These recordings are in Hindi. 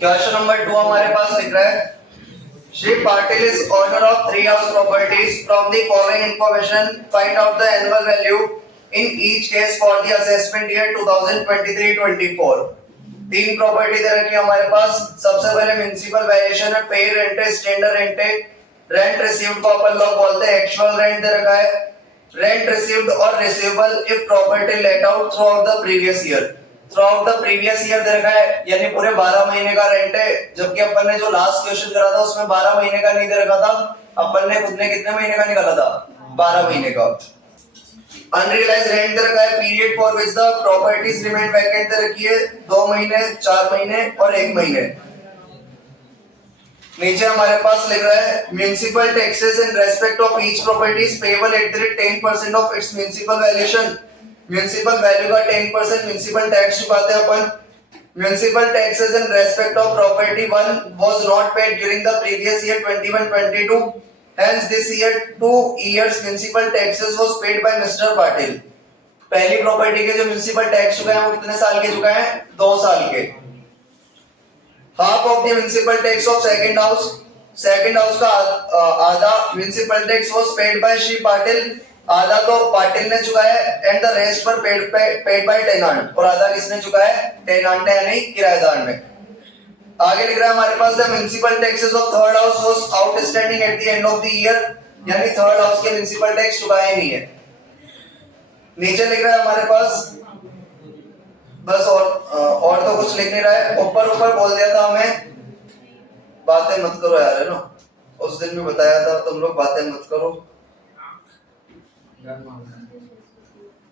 क्वेश्चन नंबर 2 हमारे पास लिख रहा है Shri Patil is owner of 3 house properties from the following information find out the annual value in each case for the assessment year 2023-24। तीन प्रॉपर्टी दे रखी है हमारे पास। सबसे पहले म्युनिसिपल वैल्यूएशन है, पे रेंट है, स्टैंडर्ड रेंट है, रेंट रिसीव्ड को अपन लोग बोलते हैं एक्चुअल रेंट दे रखा है, रेंट रिसीव्ड और receivable if property let out throughout the previous year. Throughout the previous year दे रखा है यानी पूरे 12 महीने का रेंट है, जबकि अपन ने जो लास्ट क्वेश्चन करा था उसमें 12 महीने का नहीं दे रखा था, अपन ने खुद ने कितने महीने का निकाला था 12 महीने का। अनरियलाइज्ड रेंट दे रखा है, period for which the properties remain vacant दे रखी है 2 महीने, 4 महीने और 1 महीने। नीचे हमारे पास लिख रहा है municipal taxes in respect of each properties payable at the rate 10% of its municipal valuation. Municipal value का 10% म्युनिसिपल टैक्स चुकाते हैं अपन। Municipal taxes in respect of property 1 was not paid during the previous year 21-22, hence this year 2 years municipal taxes was paid by Mr. Patil. पहली प्रॉपर्टी के जो म्युनिसिपल टैक्स चुका है वो कितने साल के चुका है? 2 साल के। Half of the municipal tax of second house का आधा municipal tax was paid by Shri Patil, आधा तो पाटिल ने चुकाया है, एंड द रेस्ट पर पेड बाय टेनेंट, और आधा किसने चुकाया है? टेनेंट ने यानी किराएदार ने। आगे लिख रहा है हमारे पास the municipal taxes of third house was outstanding at the end of the year, यानी थर्ड हाउस के म्युनिसिपल टैक्स चुकाए नहीं है। नीचे लिख रहा है हमारे पास बस और तो कुछ लिख नहीं रहा है। ऊपर बोल दिया था हमें बातें मत करो यार, है ना, उस दिन भी बताया था तुम लोग बातें मत करो।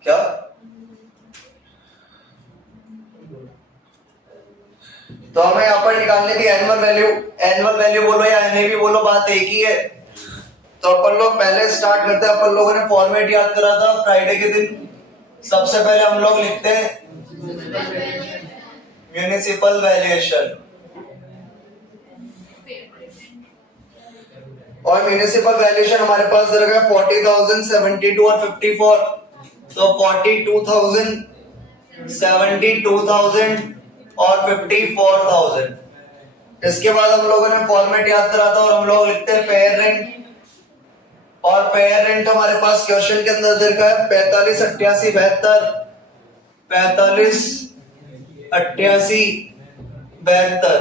क्या तो हमें यहाँ पर निकालने की एनुअल वैल्यू बोलो या एनएवी बोलो, बात एक ही है। तो अपन लोग पहले स्टार्ट करते हैं, अपन लोगों ने फॉर्मेट याद करा था फ्राइडे के दिन। सबसे पहले हम लोग लिखते हैं म्युनिसिपल वैल्यूएशन, और म्युनिसिपल वैल्यूएशन हमारे पास दे रखा है 40,000, 72 और 54। तो 42,000, 72,000 और 54,000। इसके बाद हम लोगों ने फॉर्मेट याद करा था और हम लोग लिखते हैं पेयर रेंट, और पेयर रेंट हमारे पास क्वेश्चन के अंदर दे रखा है 45, 88, 72, 45, 88, 72।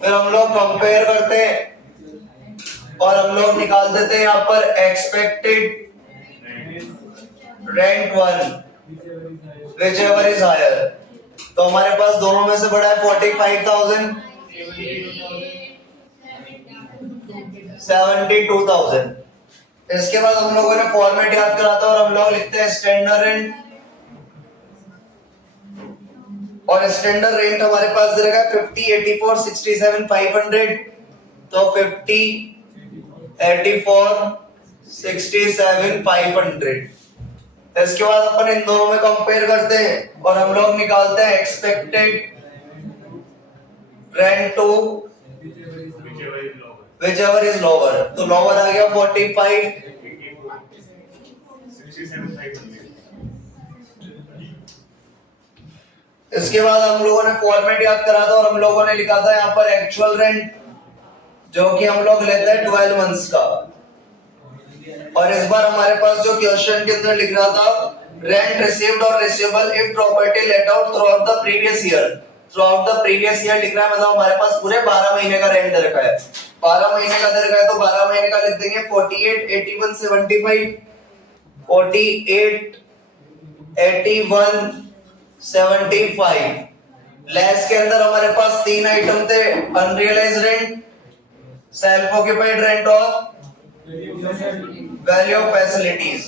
फिर हम लोग कंपेयर करते हैं और हम लोग निकाल देते हैं यहाँ पर expected rent 1 whichever is higher। तो हमारे पास दोनों में से बड़ा है 45,000, 72,000। इसके बाद हम लोगों ने फॉर्मेट याद करा था और हम लोग लिखते हैं स्टैंडर्ड रेंट, और स्टैंडर्ड रेंट हमारे पास दे रखा है 50, 84, 67, 500। तो 50, 84, 67, 500। इसके बाद अपन इन दोनों में कंपेयर करते हैं और हम लोग निकालते हैं expected rent to whichever is lower। तो लोअर आ गया 45, 67, 500। इसके बाद हम लोगों ने फॉर्मेट याद करा था और हम लोगों ने लिखा था यहाँ पर एक्चुअल रेंट, जो कि हम लोग लेते हैं 12 मंथ्स का। और इस बार हमारे पास जो क्वेश्चन के अंदर लिख रहा था रेंट रिसीव्ड और receivable if property let out throughout the previous year. Throughout the previous year लिख रहा है, मतलब हमारे पास पूरे 12 महीने का रेंट दे रखा है। 12 महीने का दे रखा है तो 12 महीने का लिख देंगे 48, 81, 75, 48, 81, 75। लेस के अंदर हमारे पास 3 आइटम थे, unrealised rent, self occupied rent और वैल्यू ऑफ फैसिलिटीज।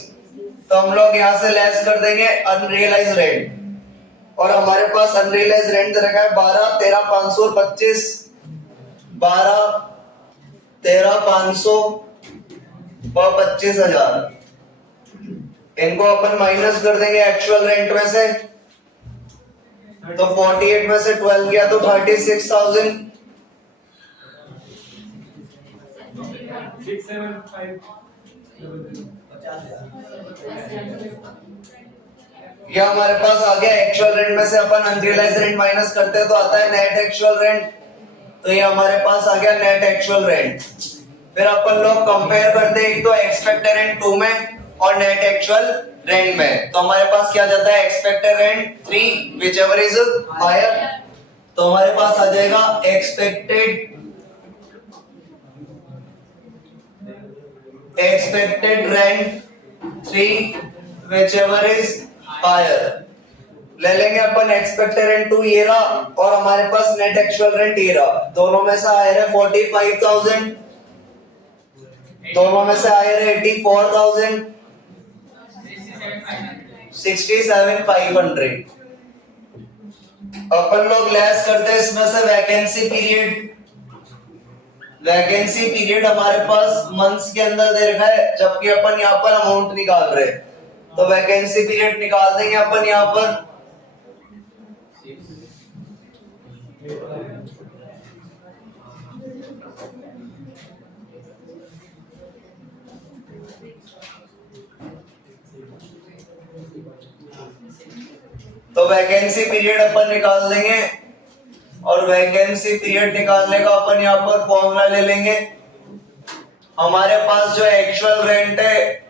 तो हम लोग यहां से लेस कर देंगे अनरियलाइज्ड रेंट, और हमारे पास अनरियलाइज्ड रेंट दे रखा है 12, 13, 500 और 25। 12, 13, 500 और 25,000। इनको अपन माइनस कर देंगे एक्चुअल रेंट में से। तो 48 में से 12 गया तो 36,000। 6, 7, 5। ये हमारे पास आ गया एक्चुअल रेंट में से अपन अनरियलाइज्ड रेंट माइनस करते हैं तो आता है नेट एक्चुअल रेंट। तो ये हमारे पास आ गया नेट एक्चुअल रेंट। फिर अपन लोग कंपेयर करते हैं एक तो एक्सपेक्टेड रेंट 2 में और नेट एक्चुअल रेंट में। तो हमारे पास क्या जाता है expected rent 3 whichever is higher. तो हमारे पास आ जाएगा expected rent 3 whichever is higher। ले लेंगे अपन एक्सपेक्टेड रेंट 2 ये रहा और हमारे पास नेट एक्चुअल रेंट ये रहा। दोनों में से हायर है 45,000, दोनों में से हायर है 84,000, 67,500। अपन लोग लेस करते हैं इसमें से वैकेंसी पीरियड। वैकेंसी पीरियड हमारे पास मंथ्स के अंदर दे रखा है, जबकि अपन यहाँ पर अमाउंट निकाल रहे हैं। तो वैकेंसी पीरियड निकाल देंगे अपन यहाँ पर। तो वैकेंसी पीरियड अपन निकाल देंगे और वैकेंसी पीरियड निकालने का अपन यहाँ पर फॉर्मूला ले लेंगे। हमारे पास जो एक्चुअल रेंट है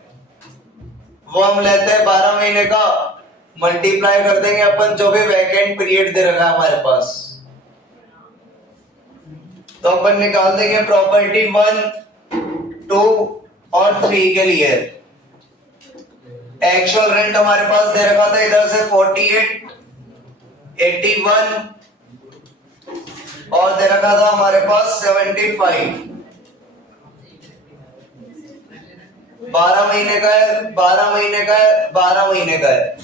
वो हम लेते हैं 12 महीने का, मल्टीप्लाई कर देंगे अपन जो भी वैकेंट पीरियड दे रखा है हमारे पास। तो अपन निकाल देंगे प्रॉपर्टी 1, 2 और 3 के लिए। एक्चुअल रेंट हमारे पास दे रखा था इधर से 48, 81 और दे रखा था हमारे पास 75। 12 महीने का है, 12 महीने का है, 12 महीने का है।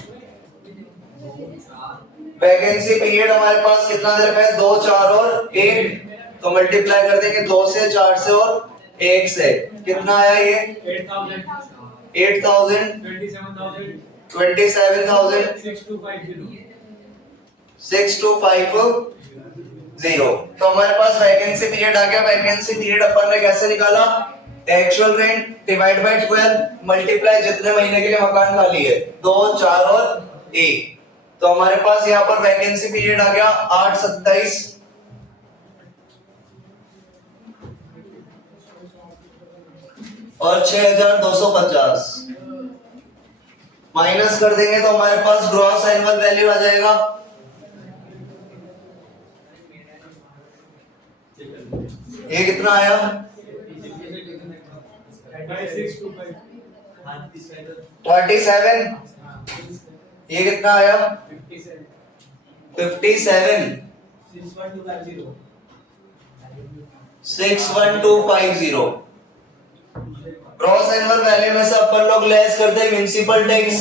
वैकेंसी पीरियड हमारे पास कितना दे रखा है 2, 4 और 1। तो मल्टीप्लाई कर देंगे 2 से, 4 से और 1 से। कितना आया ये 8,000, 27,000, 6250। तो हमारे पास वैकेंसी पीरियड आ गया। वैकेंसी पीरियड अपन ने कैसे निकाला, actual rent divide by 12 multiply जितने महीने के लिए मकान खाली है 2, 4 और 1। तो हमारे पास यहाँ पर वैकेंसी पीरियड आ गया 8, 27 और 6,250। माइनस कर देंगे तो हमारे पास ग्रॉस एनुअल वैल्यू आ जाएगा। ये कितना आया 37। ये कितना आया 57, 61250। ग्रॉस एनुअल वैल्यू में से अपन लोग लेस करते हैं म्युनिसिपल टैक्स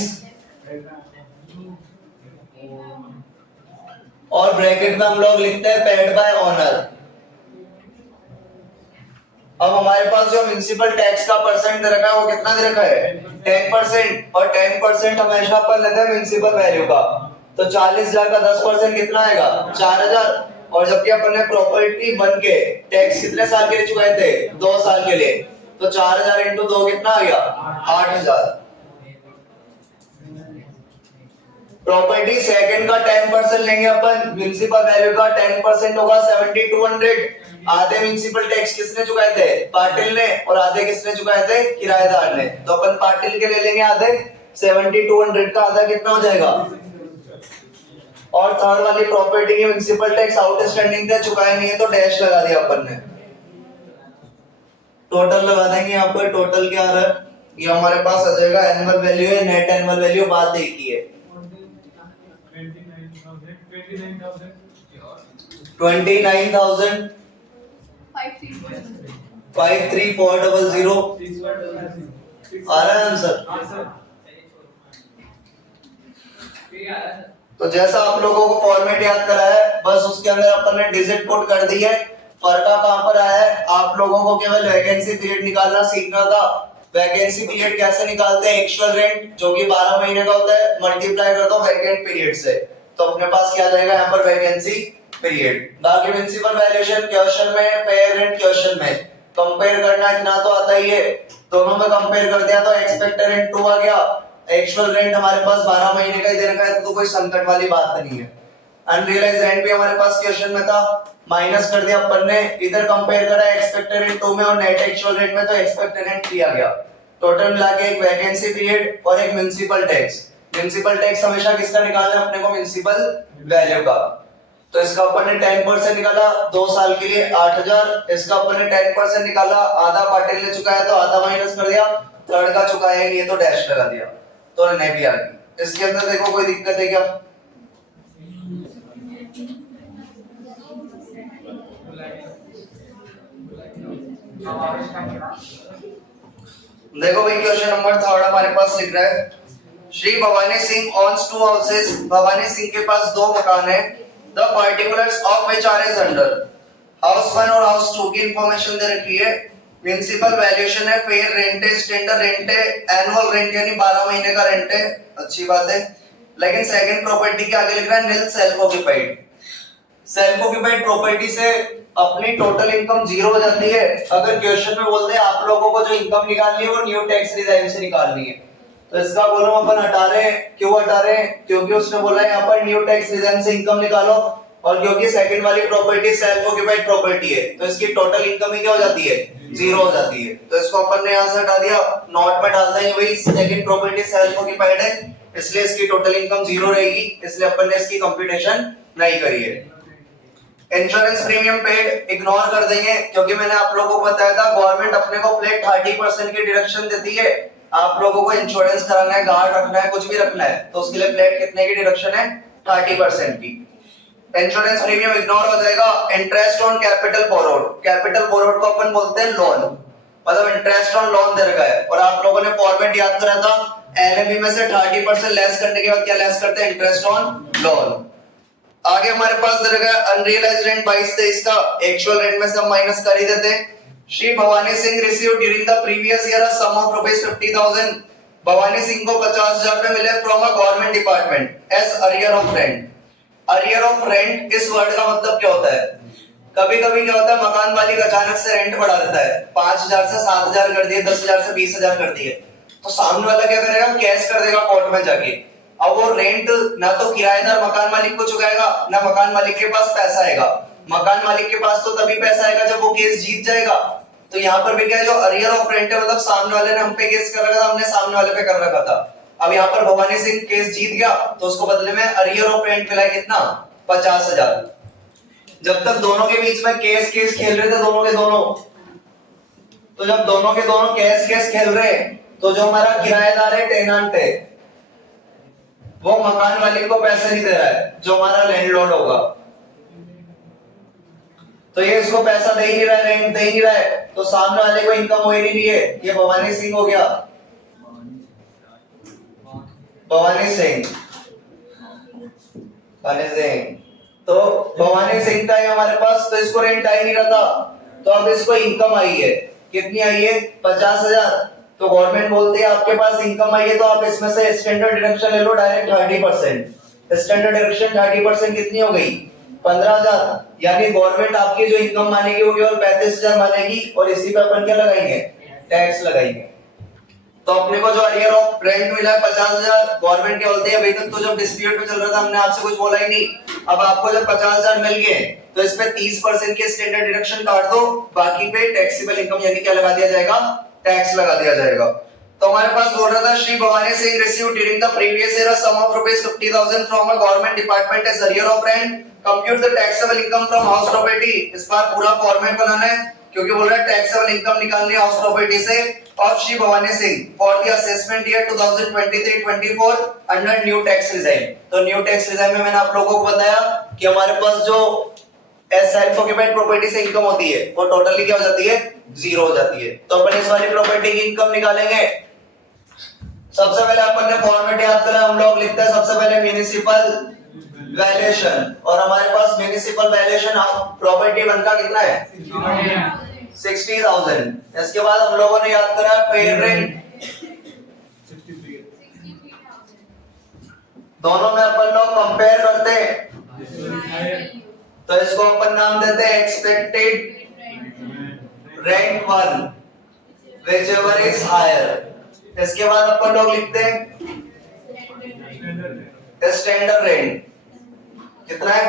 और ब्रैकेट में हम लोग लिखते हैं पेड बाय ऑनर। अब हमारे पास जो म्युनिसिपल टैक्स का परसेंट दे रखा है वो कितना दे रखा है 10%। और 10% हमेशा अपन लेते हैं म्युनिसिपल वैल्यू का। तो 40,000 का 10% कितना आएगा 4,000। और जबकि अपन ने प्रॉपर्टी 1 के टैक्स कितने साल के लिए चुकाए थे 2 साल के लिए। तो 4,000 इंटू 2 कितना आ गया 8,000। प्रॉपर्टी सेकंड का 10% लेंगे अपन, म्युनिसिपल वैल्यू का 10% होगा 7,200। आधे म्युनिसिपल टैक्स किसने चुकाए थे पाटिल ने और आधे किसने चुकाए थे किराएदार ने। तो अपन पाटिल के ले लेंगे आधे 7,200 का आधा कितना हो जाएगा। और थर्ड वाली प्रॉपर्टी की म्युनिसिपल टैक्स आउटस्टैंडिंग थे चुकाए नहीं है तो डैश लगा दिया अपन ने। टोटल लगा देंगे यहाँ पर। टोटल क्या आ रहा है ये हमारे पास आ जाएगा एनुअल वैल्यू है नेट एनुअल वैल्यू बात एक ही है 29,000 53400। आ रहा है आंसर। तो जैसा आप लोगों को फॉर्मेट याद करा है बस उसके अंदर अपन ने डिजिट पुट कर दी है। फर्क कहां पर आया है आप लोगों को केवल वैकेंसी पीरियड निकालना सीखना था। वैकेंसी पीरियड कैसे निकालते हैं एक्चुअल रेंट जो कि 12 महीने का होता है मल्टीप्लाई कर दो वैकेंट पीरियड से। तो अपने पास क्या आ जाएगा यहाँ पर वैकेंसी पीरियड। बाकी म्युनिसिपल वैल्यूएशन क्वेश्चन में फेयर रेंट क्वेश्चन में कंपेयर करना इतना तो आता ही है। दोनों में कंपेयर कर दिया तो एक्सपेक्टेड रेंट 2 आ गया। एक्चुअल रेंट हमारे पास 12 महीने का ही दे रखा है तो कोई संकट वाली बात नहीं है। अनरियलाइज रेंट भी हमारे पास क्वेश्चन में था, माइनस कर दिया अपन ने, इधर कंपेयर करा एक्सपेक्टेड रेंट 2 में और नेट एक्चुअल रेंट में, तो एक्सपेक्टेड रेंट किया गया। टोटल मिला के एक वैकेंसी पीरियड और एक म्युनिसिपल टैक्स। म्युनिसिपल टैक्स हमेशा किसका निकालना है अपने को, म्युनिसिपल वैल्यू का। तो इसका अपन ने 10% निकाला 2 साल के लिए 8000, इसका अपन ने 10% निकाला, आधा पार्टल ने चुकाया तो आधा माइनस कर दिया, थर्ड का चुकाया नहीं है तो डैश लगा दिया, तो नहीं भी आ गई। इसके अंदर देखो कोई दिक्कत है क्या? देखो भाई क्वेश्चन नंबर 3 हमारे पास लिख रहा है, श्री भवानी सिंह owns 2 houses। भवानी सिंह के पास 2 मकान है। The particulars of which are is under। House 1 और हाउस 2 की इंफॉर्मेशन दे रखी है। म्युनिसिपल वैल्यूएशन है, फेयर रेंट है, स्टैंडर्ड रेंट है, एनुअल रेंट यानी 12 महीने का रेंट है, अच्छी बात है। लेकिन सेकंड प्रॉपर्टी के आगे लिख रहा है nil self occupied. Self occupied property से अपनी टोटल इनकम जीरो हो जाती है। अगर क्वेश्चन में बोलते हैं आप लोगों को जो इनकम निकालनी है वो न्यू टैक्स रिजाइम से निकालनी है, तो इसका कॉलम अपन हटा रहे हैं। क्यों हटा रहे हैं? क्योंकि उसने बोला है यहाँ पर न्यू टैक्स रिजाइम से इनकम निकालो, और क्योंकि सेकंड वाली प्रॉपर्टी सेल्फ ऑक्यूपाइड प्रॉपर्टी है तो इसकी टोटल इनकम ही क्या हो जाती है, जीरो हो जाती है। तो इसको अपन ने यहाँ से हटा दिया, नोट में डाल देंगे भाई सेकंड प्रॉपर्टी सेल्फ ऑक्यूपाइड है इसलिए इसकी टोटल इनकम जीरो रहेगी, इसलिए अपन ने इसकी कंप्यूटेशन नहीं करी है। इंश्योरेंस प्रीमियम पेड इग्नोर कर देंगे, क्योंकि मैंने आप लोगों को बताया था गवर्नमेंट अपने को फ्लैट 30% की डिडक्शन देती है। आप लोगों को इंश्योरेंस कराना है, गार्ड रखना है, कुछ भी रखना है तो उसके लिए फ्लैट कितने की डिडक्शन है, 30% की। इंश्योरेंस प्रीमियम इग्नोर हो जाएगा। Interest on capital borrowed, capital borrowed को अपन बोलते हैं लोन, मतलब इंटरेस्ट ऑन लोन दे रखा है। और आप लोगों ने फॉर्मेट याद करा था, एलएमबी में से 30% लेस करने के बाद क्या लेस करते हैं, इंटरेस्ट ऑन लोन। आगे हमारे पास दे रखा है अनरियलाइज्ड रेंट 22-23 का, एक्चुअल रेंट में से हम माइनस कर ही देते हैं। Shri Bhawani Singh received during the previous year a sum of ₹50,000। Bhawani Singh को 50,000 रुपए मिले from a government department as arrear of rent. Arrear of rent इस वर्ड का मतलब क्या होता है? कभी कभी क्या होता है, मकान मालिक अचानक से रेंट बढ़ा देता है, 5,000 से 7,000 कर दिए, 10,000 से 20,000 कर दिए, तो सामने वाला क्या करेगा, कैश कर देगा कोर्ट में जाके। अब वो रेंट ना तो किराएदार मकान मालिक को चुकाएगा, ना मकान मालिक के पास पैसा आएगा। मकान मालिक के पास तो तभी पैसा आएगा जब वो केस जीत जाएगा। तो यहाँ पर भी क्या है, जो अरियर ऑफ रेंट है, मतलब सामने वाले ने हम पे केस कर रखा था, हमने सामने वाले पे कर रखा था। अब यहाँ पर भवानी सिंह केस जीत गया तो उसको बदले में अरियर ऑफ रेंट मिला कितना, 50,000। जब तक दोनों के बीच में केस खेल रहे थे दोनों के दोनों, तो जब दोनों के दोनों केस खेल रहे, तो जो हमारा किराएदार है, टेनेंट है, वो मकान मालिक को पैसे नहीं दे रहा है, जो हमारा लैंडलॉर्ड होगा, तो ये इसको पैसा दे ही नहीं रहा है, रेंट दे ही नहीं रहा है, तो सामने वाले को इनकम हो ही नहीं रही है। ये भवानी सिंह हो गया, भवानी सिंह, तो भवानी सिंह का है हमारे पास, तो इसको रेंट आ ही नहीं रहा था, तो अब इसको इनकम आई है, कितनी आई है, 50,000। तो गवर्नमेंट बोलती है आपके पास इनकम आई है तो आप इसमें से स्टैंडर्ड डिडक्शन ले लो डायरेक्ट 30%। स्टैंडर्ड डिडक्शन 30% कितनी हो गई, 15,000। यानी गवर्नमेंट आपकी जो इनकम मानेगी वो केवल 35,000 मानेगी, और इसी पे अपन क्या लगाएंगे, टैक्स लगाएंगे। तो अपने को जो अरियर ऑफ रेंट मिला है 50,000, गवर्नमेंट क्या बोलती है, अभी तक तो जब डिस्प्यूट में चल रहा था हमने आपसे कुछ बोला ही नहीं, अब आपको जब 50,000 मिल गए तो इस पे 30% के स्टैंडर्ड डिडक्शन काट दो, बाकी पे टैक्सेबल इनकम यानी क्या लगा दिया जाएगा, टैक्स लगा दिया जाएगा। तो हमारे पास बोल रहा था Shri Bhawani Singh received during the previous year a sum of ₹50,000 from a government department as arrear of rent. Compute the taxable income from house property. इस बार पूरा फॉर्मेट बनाना है, क्योंकि बोल रहा है टैक्सेबल इनकम निकालनी है हाउस प्रॉपर्टी से of Shri Bhawani Singh for the assessment year 2023-24 under new tax regime. तो न्यू टैक्स रिजाइम में मैंने आप लोगों को बताया कि हमारे पास जो सेल्फ ऑक्यूपाइड प्रॉपर्टी से इनकम होती है वो टोटली क्या हो जाती है, जीरो हो जाती है। तो अपन इस वाली प्रॉपर्टी की इनकम निकालेंगे। सबसे पहले अपन ने फॉर्मेट याद करा, हम लोग लिखते हैं सबसे पहले म्युनिसिपल वैल्यूएशन, और हमारे पास म्युनिसिपल वैल्यूएशन प्रॉपर्टी वन का कितना है, 60,000। इसके बाद हम लोगों ने याद करा पेड रेंट, दोनों में अपन लोग कंपेयर करते हैं, तो इसको अपन नाम देते हैं expected rent 1 whichever is higher. इसके बाद अपन लोग लिखते हैं स्टैंडर्ड रेंट, कितना है?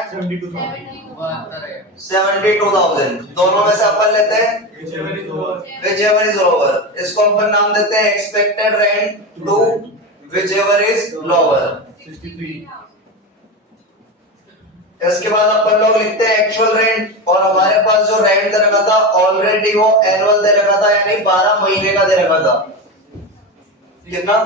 72,000। दोनों में से अपन लेते हैं whichever is lower। इसको अपन नाम देते हैं expected rent to whichever is lower। 63। इसके बाद अपन लोग लिखते हैं एक्चुअल रेंट, और हमारे पास जो रेंट दे रखा था ऑलरेडी वो एनुअल दे रखा था, यानी 12 महीने का दे रखा था। कितना?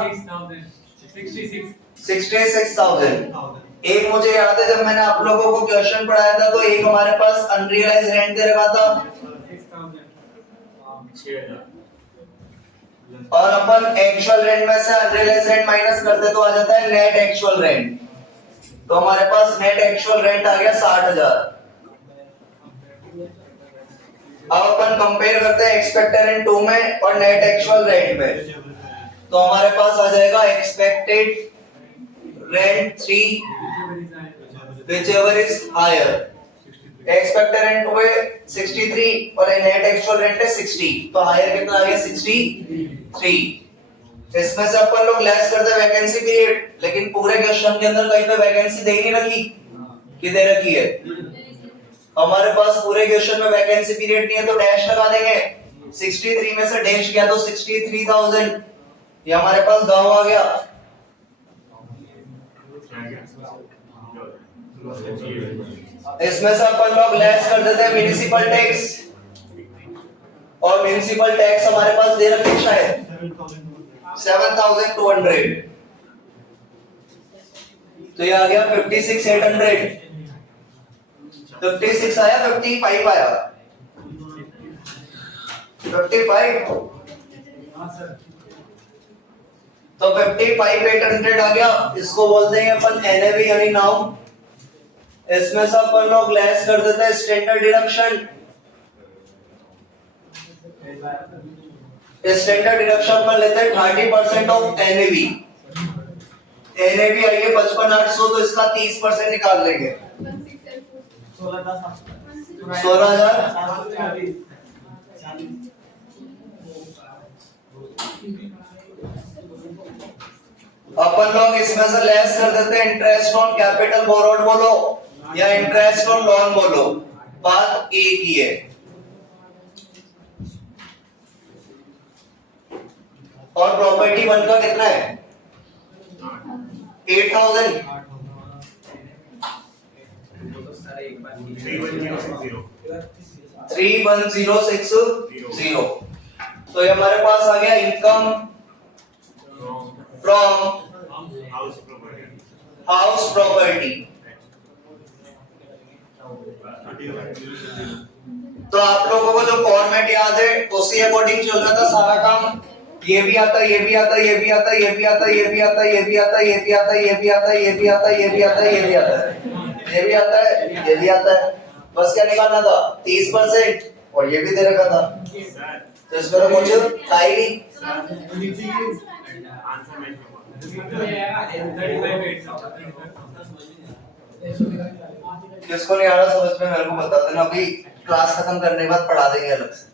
66,000। एक मुझे याद है जब मैंने आप लोगों को क्वेश्चन पढ़ाया था तो एक हमारे पास अनरियलाइज्ड रेंट दे रखा था 6,000। और अपन एक्चुअल रेंट में से अनरियलाइज्ड रेंट माइनस करते तो आ जाता है नेट एक्चुअल रेंट। तो हमारे पास नेट एक्चुअल रेंट आ गया 60,000। अब अपन कंपेयर करते हैं एक्सपेक्टेड रेंट 2 में और नेट एक्चुअल रेंट में। तो हमारे पास आ जाएगा expected rent 3 whichever is higher। Expected rent 2 है 63 और नेट एक्चुअल रेंट है 60, तो हायर कितना आ गया? 63। इसमें से अपन लोग लेस करते हैं वैकेंसी पीरियड, लेकिन पूरे क्वेश्चन के अंदर कहीं पे वैकेंसी दे ही नहीं रखी कि दे रखी है। हमारे पास पूरे क्वेश्चन में वैकेंसी पीरियड नहीं है तो डैश लगा देंगे। 63 में से डैश किया तो 63,000, ये हमारे पास गांव आ गया। इसमें से अपन लोग लेस कर देते हैं म्युनिसिपल टैक्स, और म्युनिसिपल टैक्स हमारे पास दे रखे शायद 7,200, तो ये आ गया 56,800। 56 आया 55 आया 55, तो 55,800 आ गया। इसको बोलते हैं अपन एनएवी यानी नाउ। इसमें से अपन लोग लेस कर देते हैं स्टैंडर्ड डिडक्शन। स्टैंडर्ड डिडक्शन पर लेते हैं 30% ऑफ एनएवी। एनएवी आई है 55,800, तो इसका 30% निकाल लेंगे 16,000। अपन लोग इसमें से लेस कर देते हैं इंटरेस्ट ऑन कैपिटल बोरोड बोलो या इंटरेस्ट ऑन लोन बोलो, बात एक ही है। और प्रॉपर्टी 1 का कितना है? 8,000। 31060। तो ये हमारे पास आ गया इनकम फ्रॉम हाउस प्रॉपर्टी। तो आप लोगों को जो फॉर्मेट याद है उसी अकॉर्डिंग चल रहा था सारा काम। ये भी आता है, ये भी आता है, ये भी आता है, ये भी आता है, ये भी आता है, ये भी आता है, ये भी आता है, ये भी आता है, ये भी आता है, ये भी आता है, ये भी आता है, ये भी आता है, ये भी आता है। बस क्या निकालना था? 30%, और ये भी दे रखा था, तो इसमें तो कुछ था ही नहीं। किसको नहीं आ रहा समझ में मेरे को बता देना, अभी क्लास खत्म करने के बाद पढ़ा देंगे अलग से।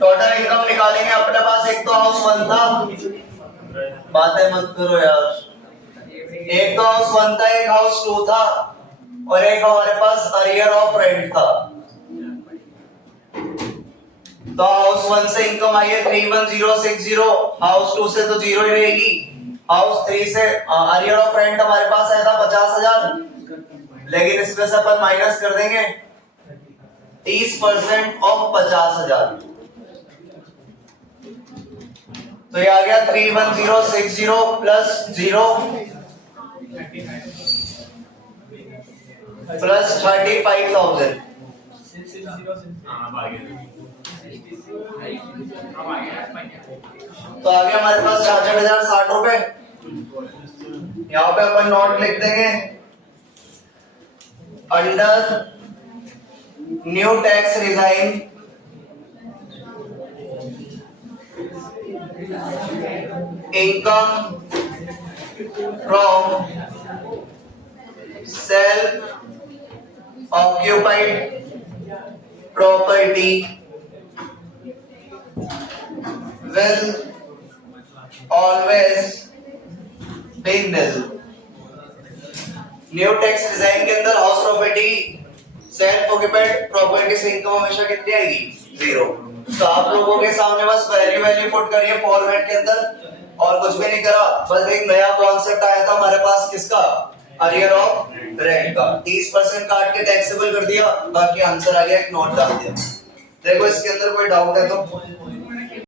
टोटल इनकम निकालेंगे अपने पास। एक तो हाउस 1 था, बातें मत करो यार। एक तो हाउस 1 था, एक हाउस 2 था, और एक हमारे पास अरियर ऑफ रेंट था। तो हाउस 1 से इनकम आई है 31060, हाउस 2 से तो जीरो ही रहेगी, हाउस 3 से अरियर ऑफ रेंट हमारे पास आया था 50,000, लेकिन इसमें से अपन माइनस कर देंगे 30% ऑफ 50,000, तो ये आ गया 31060 प्लस 0 प्लस 35,000। तो आ गया हमारे पास 66,060 रुपए। यहाँ पे अपन नोट लिख देंगे under new tax resign income from self occupied property will always be nil. New tax design के अंदर house property self occupied property से इनकम हमेशा कितनी आएगी? जीरो। तो आप लोगों के सामने बस वैल्यू वैल्यू पुट करिए फॉर्मेट के अंदर और कुछ भी नहीं करा, बस एक नया कॉन्सेप्ट आया था हमारे पास किसका? अरियर ऑफ रेंट का 30% काट के टैक्सेबल कर दिया, बाकी आंसर आ गया, एक नोट डाल दिया। देखो इसके अंदर कोई डाउट है तो